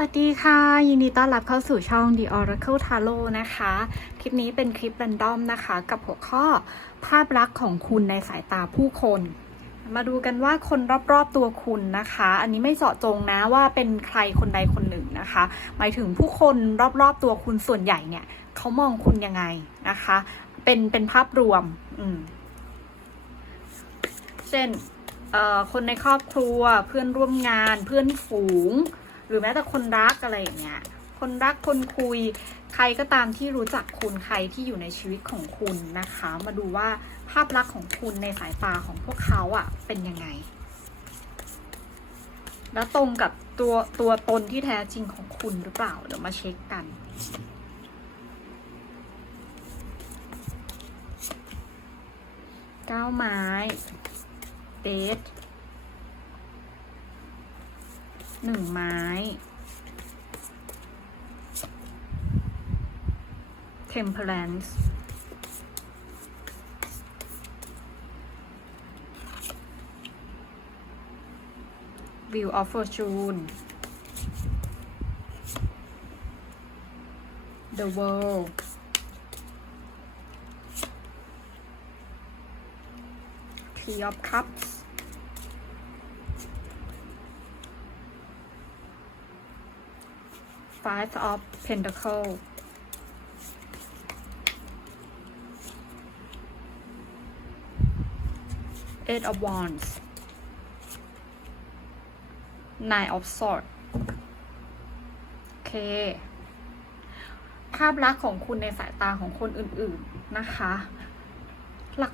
สวัสดีค่ะ ยินดีต้อนรับเข้าสู่ช่อง The Oracle Tarot นะคะ คลิปนี้เป็นคลิป r รนดอมนะคะ กับหัวข้อภาพลักษณ์ของคุณในสายตาผู้คน มาดูกันว่าคนรอบๆตัวคุณนะคะ อันนี้ไม่เจาะจงนะว่าเป็นใครคนใดคนหนึ่งนะคะ หมายถึงผู้คนรอบๆตัวคุณส่วนใหญ่เนี่ยเขามองคุณยังไงนะคะ เป็นเป็นภาพรวมอืมเช่นเอ่อคนในครอบครัวเพื่อนร่วมงานเพื่อนฝูง หรือแม้แต่คนรักอะไรอย่างเงี้ย คนรักคนคุย ใครก็ตามที่รู้จักคุณใครที่อยู่ในชีวิตของคุณนะคะ มาดูว่าภาพลักษณ์ของคุณในสายตาของพวกเขาอะ่ะเป็นยังไง แล้วตรงกับตัวตัวตนที่แท้จริงของคุณหรือเปล่า เดี๋ยวมาเช็คกันเก้าไม้เดท หนึ่งไม้ temperance วิว of fortune the world three of cups five of pentacle eight of wands nine of swords โอเค ภาพลักษณ์ของคุณในสายตาของคนอื่นๆนะคะ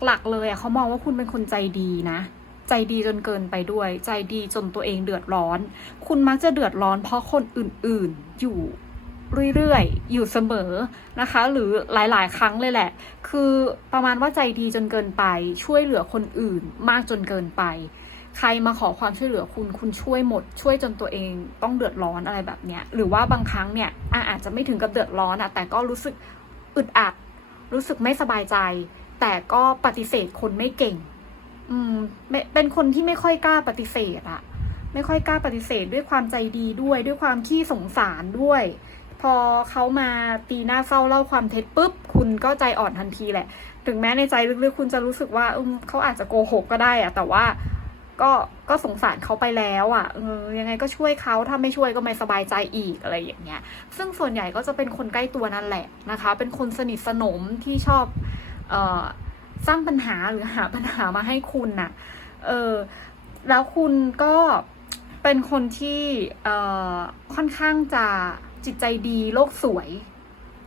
หลักๆเลยอะเขามองว่าคุณเป็นคนใจดีนะ ใจดีจนเกินไปด้วย ใจดีจนตัวเองเดือดร้อน คุณมักจะเดือดร้อนเพราะคนอื่นๆอยู่เรื่อยๆ อยู่เสมอนะคะ หรือหลายๆ ครั้งเลยแหละ คือประมาณว่าใจดีจนเกินไป ช่วยเหลือคนอื่นมากจนเกินไป ใครมาขอความช่วยเหลือคุณคุณช่วยหมด ช่วยจนตัวเองต้องเดือดร้อนอะไรแบบเนี้ย หรือว่าบางครั้งเนี่ยอะอาจจะไม่ถึงกับเดือดร้อนอะแต่ก็รู้สึกอึดอัด รู้สึกไม่สบายใจ แต่ก็ปฏิเสธคนไม่เก่ง อืมเป็นคนที่ไม่ค่อยกล้าปฏิเสธอะไม่ค่อยกล้าปฏิเสธด้วยความใจดีด้วย ด้วยความขี้สงสารด้วย พอเขามาตีหน้าเศร้าเล่าความเท็จปุ๊บ คุณก็ใจอ่อนทันทีแหละ ถึงแม้ในใจลึกๆคุณจะรู้สึกว่าเออเขาอาจจะโกหกก็ได้อะแต่ว่าก็ก็สงสารเขาไปแล้วอะเออยังไงก็ช่วยเขาถ้าไม่ช่วยก็ไม่สบายใจอีกอะไรอย่างเงี้ย ซึ่งส่วนใหญ่ก็จะเป็นคนใกล้ตัวนั่นแหละนะคะ เป็นคนสนิทสนมที่ชอบเอ่อ สร้างปัญหาหรือหาปัญหามาให้คุณน่ะ เออ แล้วคุณก็เป็นคนที่เอ่อค่อนข้างจะจิตใจดีโลกสวย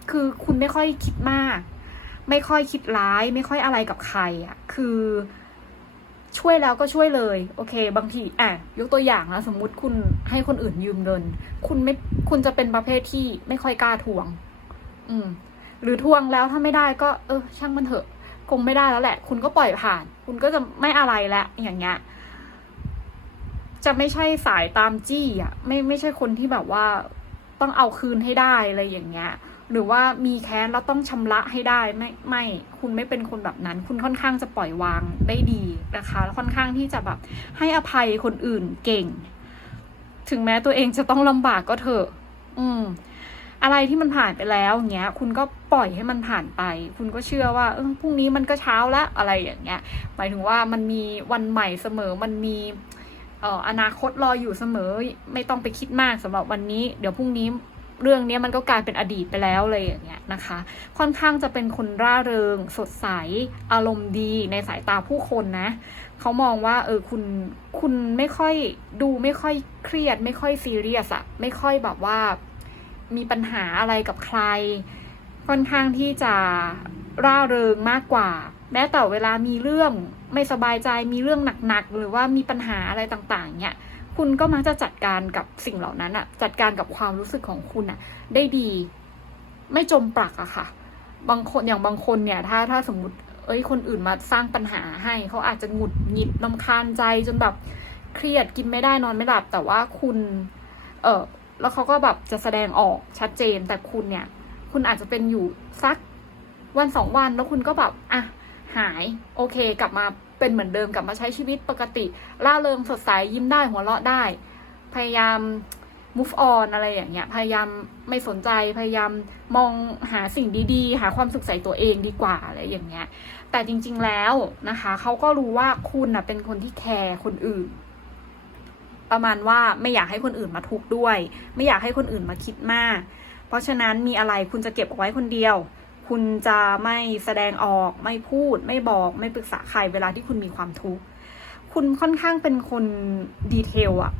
คือคุณไม่ค่อยคิดมาก ไม่ค่อยคิดร้าย ไม่ค่อยอะไรกับใครอะ คือช่วยแล้วก็ช่วยเลย โอเค บางทีอะยกตัวอย่างนะสมมุติคุณให้คนอื่นยืมเงิน คุณไม่คุณจะเป็นประเภทที่ไม่ค่อยกล้าทวง อืม หรือทวงแล้วถ้าไม่ได้ก็ เออ ช่างมันเถอะ คงไม่ได้แล้วแหละ คุณก็ปล่อยผ่าน คุณก็จะไม่อะไรแล้วอย่างเงี้ยจะไม่ใช่สายตามจี้อะ ไม่ไม่ใช่คนที่แบบว่าต้องเอาคืนให้ได้อะไรอย่างเงี้ย หรือว่ามีแค้นแล้วต้องชำระให้ได้ไม่ไม่คุณไม่เป็นคนแบบนั้น คุณค่อนข้างจะปล่อยวางได้ดีนะคะค่อนข้างที่จะแบบให้อภัยคนอื่นเก่ง ถึงแม้ตัวเองจะต้องลำบากก็เถอะ อืม อะไรที่มันผ่านไปแล้วอย่างเงี้ย คุณก็ปล่อยให้มันผ่านไป คุณก็เชื่อว่าเออพรุ่งนี้มันก็เช้าแล้วอะไรอย่างเงี้ย หมายถึงว่ามันมีวันใหม่เสมอมันมีเอ่ออนาคตรออยู่เสมอไม่ต้องไปคิดมากสำหรับวันนี้ เดี๋ยวพรุ่งนี้เรื่องนี้มันก็กลายเป็นอดีตไปแล้วเลยอย่างเงี้ยนะคะ ค่อนข้างจะเป็นคนร่าเริง สดใส อารมณ์ดีในสายตาผู้คนนะ เขามองว่าเออคุณคุณไม่ค่อยดูไม่ค่อยเครียด ไม่ค่อยซีเรียสอะไม่ค่อยแบบว่า มีปัญหาอะไรกับใคร ค่อนข้างที่จะร่าเริงมากกว่า แม้แต่เวลามีเรื่องไม่สบายใจมีเรื่องหนักๆหรือว่ามีปัญหาอะไรต่างๆ เนี่ยคุณก็มักจะจัดการกับสิ่งเหล่านั้นอะจัดการกับความรู้สึกของคุณอะได้ดี ไม่จมปลักอะค่ะ บางคนอย่างบางคนเนี่ยถ้าถ้าสมมติเอ้ยคนอื่นมาสร้างปัญหาให้ เขาอาจจะหงุดหงิดลำคาญใจจนแบบเครียดกินไม่ได้นอนไม่หลับ แต่ว่าคุณ เออ แล้วเขาก็แบบจะแสดงออกชัดเจนแต่คุณเนี่ย คุณอาจจะเป็นอยู่สักวันสองวันแล้วคุณก็แบบอะหายโอเค กลับมาเป็นเหมือนเดิมกลับมาใช้ชีวิตปกติล่าเริงสดใสยิ้มได้หัวเราะได้ พยายาม move on อะไรอย่างเงี้ย พยายามไม่สนใจ พยายามมองหาสิ่งดีๆ หาความสุขใส่ตัวเองดีกว่าอะไรอย่างเงี้ย แต่จริงๆแล้วนะคะ เขาก็รู้ว่าคุณนะเป็นคนที่แคร์คนอื่น ประมาณว่าไม่อยากให้คนอื่นมาทุกข์ด้วย ไม่อยากให้คนอื่นมาคิดมาก เพราะฉะนั้นมีอะไรคุณจะเก็บเอาไว้คนเดียว คุณจะไม่แสดงออกไม่พูด ไม่บอกไม่ปรึกษาใครเวลาที่คุณมีความทุกข์คุณค่อนข้างเป็นคนดีเทลอะ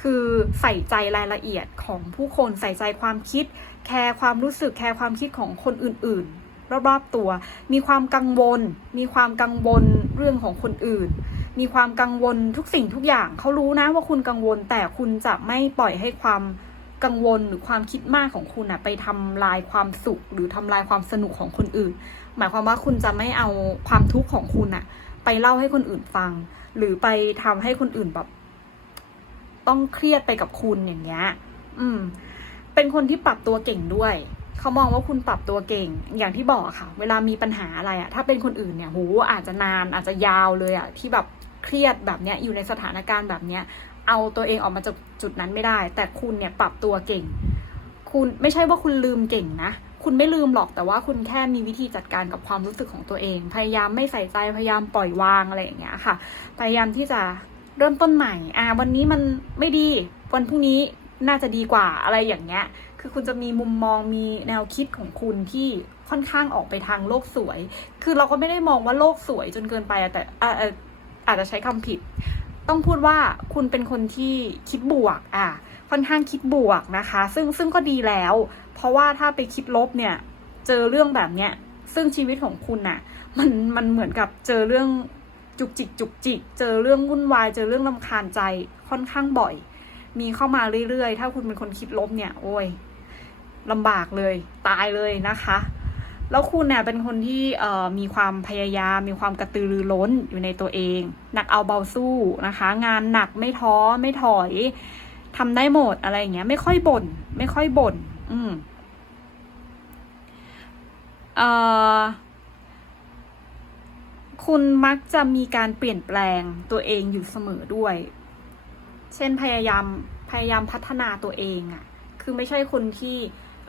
คือใส่ใจรายละเอียดของผู้คนใส่ใจความคิด แคร์ความรู้สึกแคร์ความคิดของคนอื่นๆ รอบๆตัว มีความกังวล มีความกังวลเรื่องของคนอื่น มีความกังวลทุกสิ่งทุกอย่าง เขารู้นะว่าคุณกังวล แต่คุณจะไม่ปล่อยให้ความกังวลหรือความคิดมากของคุณอะไปทำลายความสุข หรือทำลายความสนุกของคนอื่น หมายความว่าคุณจะไม่เอาความทุกข์ของคุณอะไปเล่าให้คนอื่นฟัง หรือไปทำให้คนอื่นแบบ ต้องเครียดไปกับคุณอย่างเงี้ย อืม เป็นคนที่ปรับตัวเก่งด้วยเขามองว่าคุณปรับตัวเก่ง อย่างที่บอกอะค่ะ เวลามีปัญหาอะไรอะถ้าเป็นคนอื่นเนี่ยโหอาจจะนานอาจจะยาวเลยอะที่แบบ เครียดแบบเนี้ยอยู่ในสถานการณ์แบบเนี้ยเอาตัวเองออกมาจากจุดนั้นไม่ได้ แต่คุณเนี่ยปรับตัวเก่ง คุณไม่ใช่ว่าคุณลืมเก่งนะ คุณไม่ลืมหรอกแต่ว่าคุณแค่มีวิธีจัดการกับความรู้สึกของตัวเอง พยายามไม่ใส่ใจพยายามปล่อยวางอะไรอย่างเงี้ยค่ะ พยายามที่จะเริ่มต้นใหม่อ่าวันนี้มันไม่ดีวันพรุ่งนี้น่าจะดีกว่าอะไรอย่างเงี้ย คือคุณจะมีมุมมองมีแนวคิดของคุณที่ค่อนข้างออกไปทางโลกสวย คือเราก็ไม่ได้มองว่าโลกสวยจนเกินไปอะแต่ อาจจะใช้คำผิด ต้องพูดว่าคุณเป็นคนที่คิดบวกอะค่อนข้างคิดบวกนะคะ ซึ่งซึ่งก็ดีแล้ว เพราะว่าถ้าไปคิดลบเนี่ย เจอเรื่องแบบเนี้ยซึ่งชีวิตของคุณน่ะ มันมันเหมือนกับเจอเรื่องจุกจิกจุกจิก เจอเรื่องวุ่นวาย เจอเรื่องลำคาญใจค่อนข้างบ่อย มีเข้ามาเรื่อยๆ ถ้าคุณเป็นคนคิดลบเนี่ย โอ้ยลำบากเลย ตายเลยนะคะ แล้วคุณเนี่ยเป็นคนที่มีความพยายาม มีความกระตือรือร้นอยู่ในตัวเอง หนักเอาเบาสู้นะคะ งานหนักไม่ท้อไม่ถอยทำได้หมดอะไรอย่างเงี้ย ไม่ค่อยบน่นไม่ค่อยบ่นอืมเอ่อคุณมักจะมีการเปลี่ยนแปลงตัวเองอยู่เสมอด้วย เช่นพยายามพยายามพัฒนาตัวเองอะ่ะ คือไม่ใช่คนที่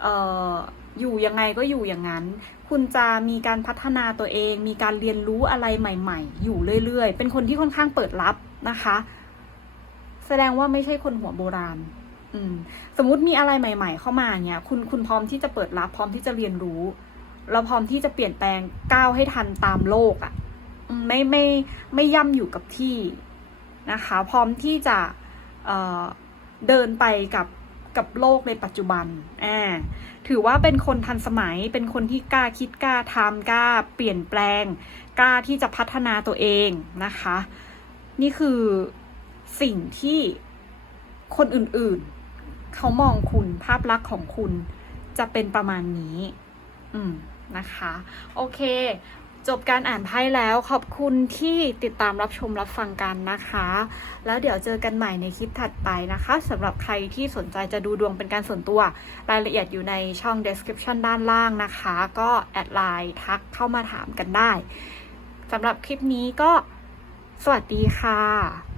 เอ่อ อยู่ยังไงก็อยู่อย่างนั้น คุณจะมีการพัฒนาตัวเอง มีการเรียนรู้อะไรใหม่ ๆ อยู่เรื่อยๆ เป็นคนที่ค่อนข้างเปิดรับนะคะ แสดงว่าไม่ใช่คนหัวโบราณ อืม สมมติมีอะไรใหม่ ๆ เข้ามาเนี่ย คุณคุณพร้อมที่จะเปิดรับ พร้อมที่จะเรียนรู้แล้วพร้อมที่จะเปลี่ยนแปลงก้าวให้ทันตามโลกอะ่ะไม่ไม่ไม่ย่ำอยู่กับที่นะคะ พร้อมที่จะเเดินไปกับ กับโลกในปัจจุบันอ่าถือว่าเป็นคนทันสมัย เป็นคนที่กล้าคิดกล้าทำกล้าเปลี่ยนแปลง กล้าที่จะพัฒนาตัวเองนะคะ นี่คือสิ่งที่คนอื่นๆ เขามองคุณภาพลักษณ์ของคุณจะเป็นประมาณนี้ อืมนะคะ โอเค จบการอ่านไพ่แล้วขอบคุณที่ติดตามรับชมรับฟังกันนะคะ แล้วเดี๋ยวเจอกันใหม่ในคลิปถัดไปนะคะสำหรับใครที่สนใจจะดูดวงเป็นการส่วนตัว รายละเอียดอยู่ในช่อง description ด้านล่างนะคะ ก็แอดไลน์ทักเข้ามาถามกันได้สำหรับคลิปนี้ก็สวัสดีค่ะ